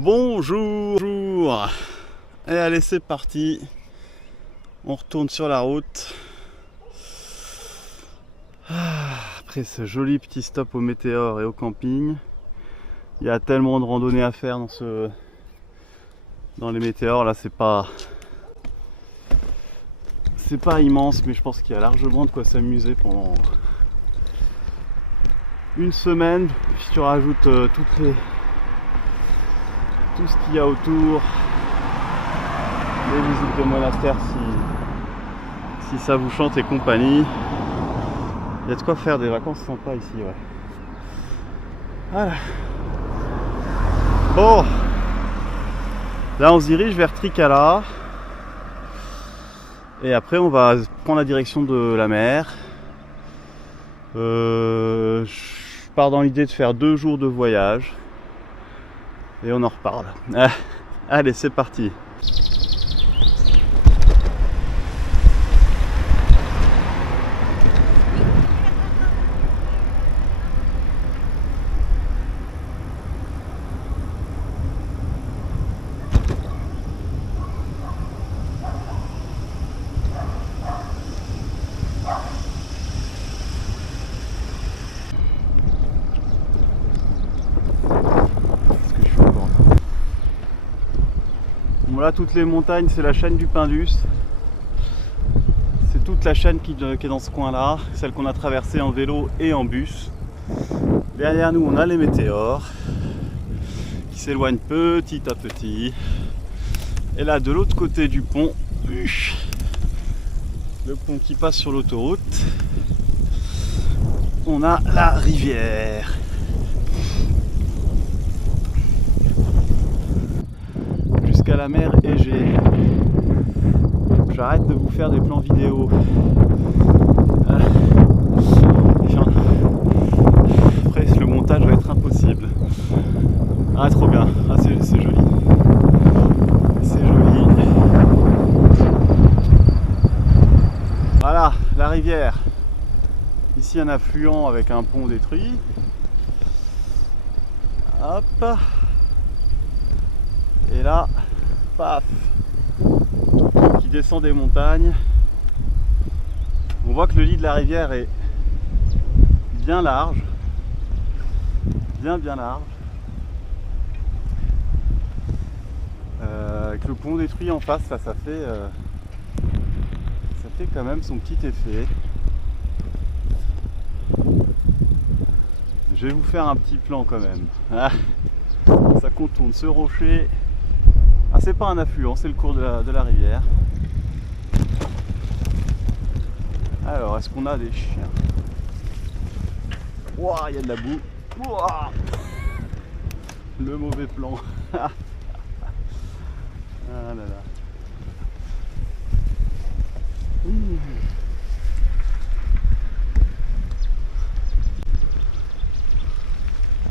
Bonjour. Et allez, c'est parti. On retourne sur la route. Après ce joli petit stop au Météor et au camping. Il y a tellement de randonnées à faire dans les Météors. Là, c'est pas immense, mais je pense qu'il y a largement de quoi s'amuser pendant une semaine. Puis tu rajoutes tout ce qu'il y a autour, les visites de monastères si ça vous chante et compagnie. Il y a de quoi faire des vacances sympas ici, ouais. Voilà. Bon, là on se dirige vers Trikala et après on va prendre la direction de la mer. Je pars dans l'idée de faire 2 jours de voyage et on en reparle. Allez, c'est parti. Bon, là, toutes les montagnes, c'est la chaîne du Pindus. C'est toute la chaîne qui est dans ce coin-là, celle qu'on a traversée en vélo et en bus. Derrière nous, on a les Météors qui s'éloignent petit à petit. Et là, de l'autre côté du pont, le pont qui passe sur l'autoroute, on a la rivière. Jusqu'à la mer Égée. J'arrête de vous faire des plans vidéo. Après, le montage va être impossible. Ah, trop bien. Ah, c'est joli. C'est joli. Voilà, la rivière. Ici, un affluent avec un pont détruit. Hop. Et là, paf, qui descend des montagnes. On voit que le lit de la rivière est bien large, bien large. Avec le pont détruit en face, ça fait quand même son petit effet. Je vais vous faire un petit plan quand même. Ça contourne ce rocher. Ah, c'est pas un affluent, c'est le cours de la rivière. Alors, est-ce qu'on a des chiens? Ouah, il y a de la boue. Ouah, le mauvais plan. Ah là là.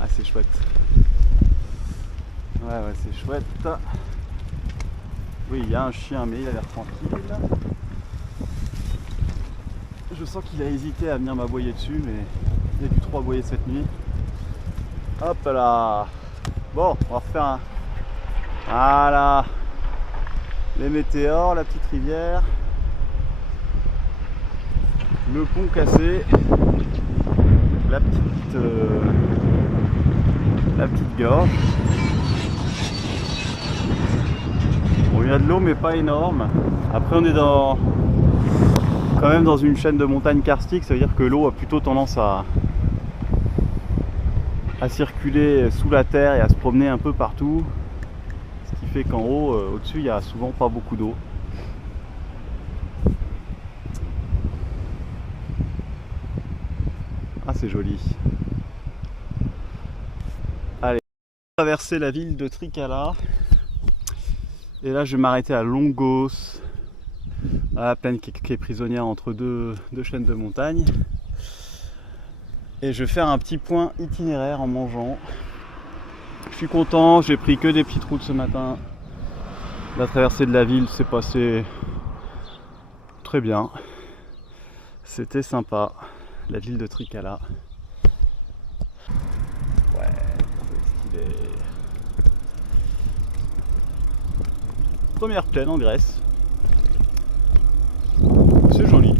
Ah, c'est chouette. Ouais, c'est chouette. Oui, il y a un chien, mais il a l'air tranquille. Je sens qu'il a hésité à venir m'aboyer dessus, mais il a dû trop aboyer cette nuit. Hop là. Bon, on va refaire un... Voilà. Les Météors, la petite rivière. Le pont cassé. La petite gorge. Bon, il y a de l'eau mais pas énorme. Après on est quand même dans une chaîne de montagnes karstiques, ça veut dire que l'eau a plutôt tendance à circuler sous la terre et à se promener un peu partout. Ce qui fait qu'en haut, au-dessus, il n'y a souvent pas beaucoup d'eau. Ah, c'est joli. Allez, on va traverser la ville de Trikala. Et là, je vais m'arrêter à Longos, à la plaine qui est prisonnière entre deux chaînes de montagnes. Et je vais faire un petit point itinéraire en mangeant. Je suis content, j'ai pris que des petites routes ce matin. La traversée de la ville s'est passée très bien. C'était sympa, la ville de Trikala. Ouais, c'est stylé. Première plaine en Grèce. C'est joli.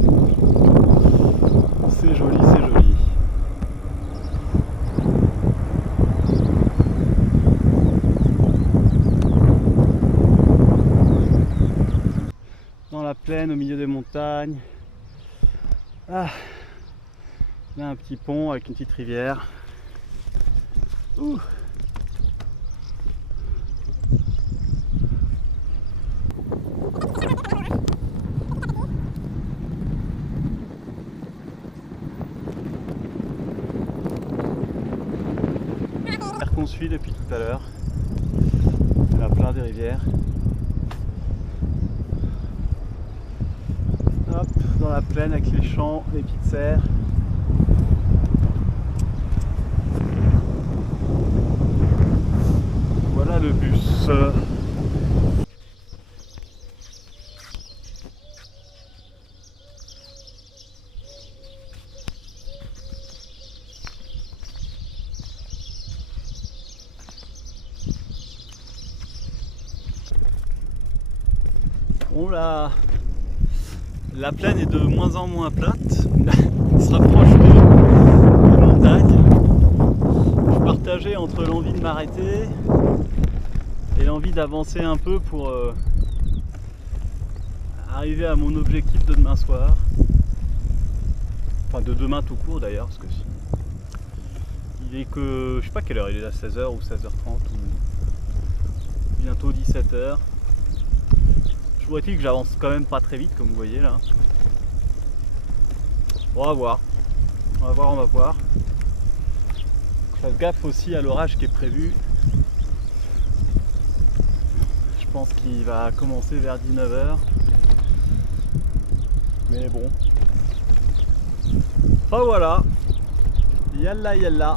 C'est joli, c'est joli. Dans la plaine, au milieu des montagnes. Ah, là un petit pont avec une petite rivière. Ouh. Qu'on suit depuis tout à l'heure. Il y en a plein des rivières. Hop, dans la plaine avec les champs, les petites serres. Voilà le bus. Bon, la plaine est de moins en moins plate, on se rapproche des montagnes. Je suis partagé entre l'envie de m'arrêter et l'envie d'avancer un peu pour arriver à mon objectif de demain soir. Enfin de demain tout court d'ailleurs, parce que il est que, je sais pas quelle heure, il est à 16h ou 16h30 ou bientôt 17h. Je vois que j'avance quand même pas très vite comme vous voyez là. On va voir. On va voir. Fasse gaffe aussi à l'orage qui est prévu. Je pense qu'il va commencer vers 19h. Mais bon. Enfin voilà. Yalla yalla.